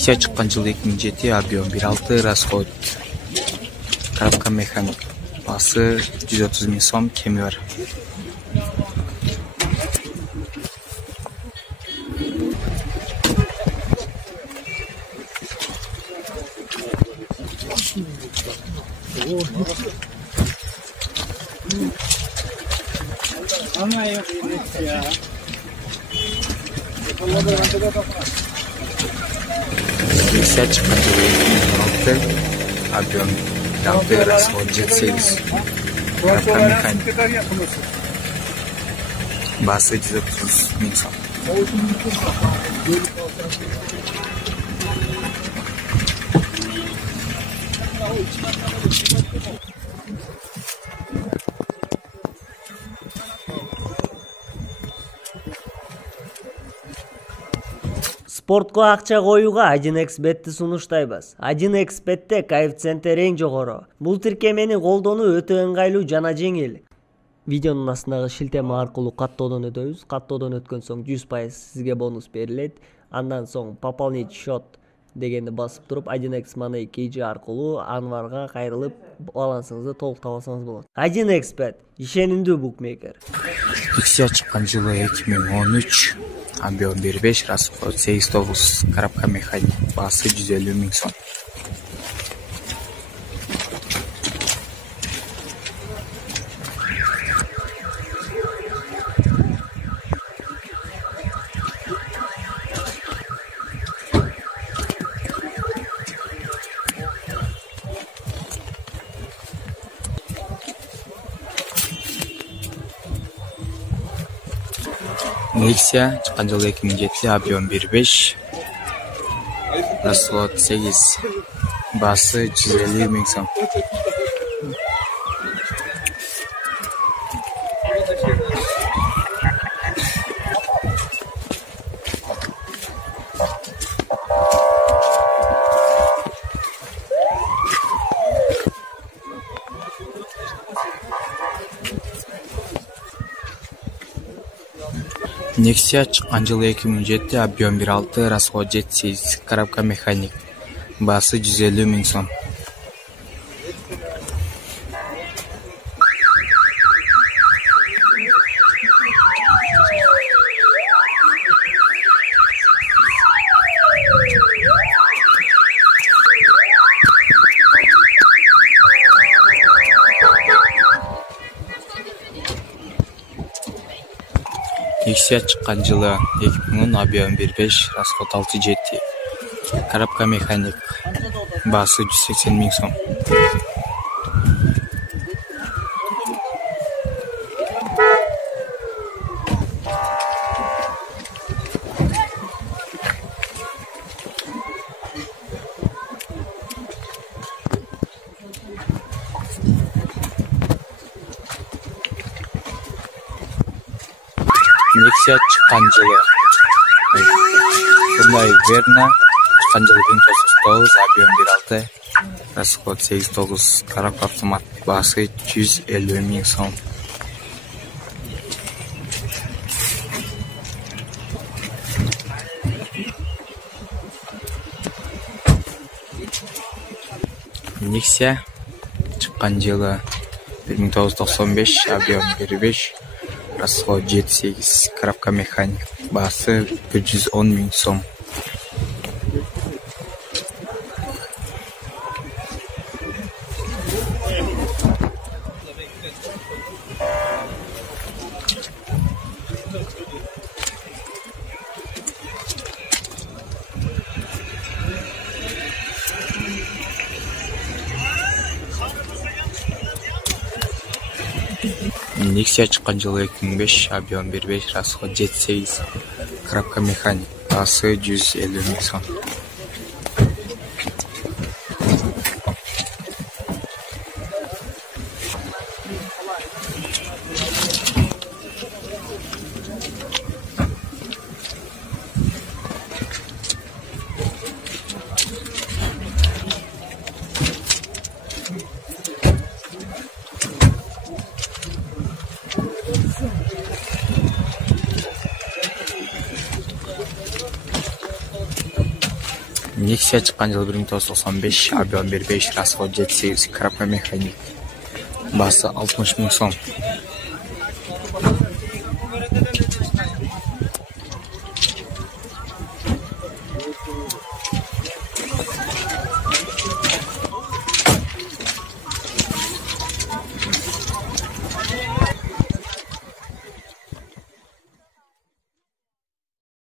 НЕКСИЯ чыккан жылы 2007, объем 1.6, расход коробка механик, басы 130 000 сом, кеми бар. НЕКСИЯ чыккан жылы 2006, объем 1.6, расход 7-8, коробка механик, басы 130 000 сом. Спортко акча коюуга 1xbetти сунуштайбыз. 1xbetте коэффициенттер эң жогору. Бул тиркемени колдонуу өтө ыңгайлуу жана жеңил. Видеонун астындагы шилтеме аркылуу каттоодон өтөбүз. Каттоодон өткөн соң 100% сизге бонус берилет. Андан соң пополнить счет дегенди басып туруп 1x money KG аркылуу анварга кайрылып балансыңызды толуктап алсаңыз болот. 1xbet ишенимдүү букмекер. НЕКСИЯ чыккан жылы 2013, объем 1.5, расход 8-9, коробка механик, басы 150 000 сом. НЕКСИЯ чыккан жылы 2007, объем 1.5, расход 8, басы 150 000 сом. НЕКСИЯ чыккан жылы 2007, объем 1.6, расход 7-8, коробка механик, басы 150 000 сом. НЕКСИЯ чыккан жылы 2010, объем 1.5, расход 6-7, коробка механик, басы 180 000 сом. НЕКСИЯ чыккан жылы Верна чыккан жылы 1909, объем 1.6, расход 8-9, коробка автомат, басы 150 000 сом. НЕКСИЯ чыккан жылы 1995, объем 1.5, расход 7-8, коробка механик, басы 110 000 сом. НЕКСИЯ чыккан жылы 2005, объем 1.5, расход 7-8, коробка механик, басы 150 000 сом. НЕКСИЯ чыккан жыл 1995, объем 1.5, расход 7.8, коробка механик. Басы 60 000 сом.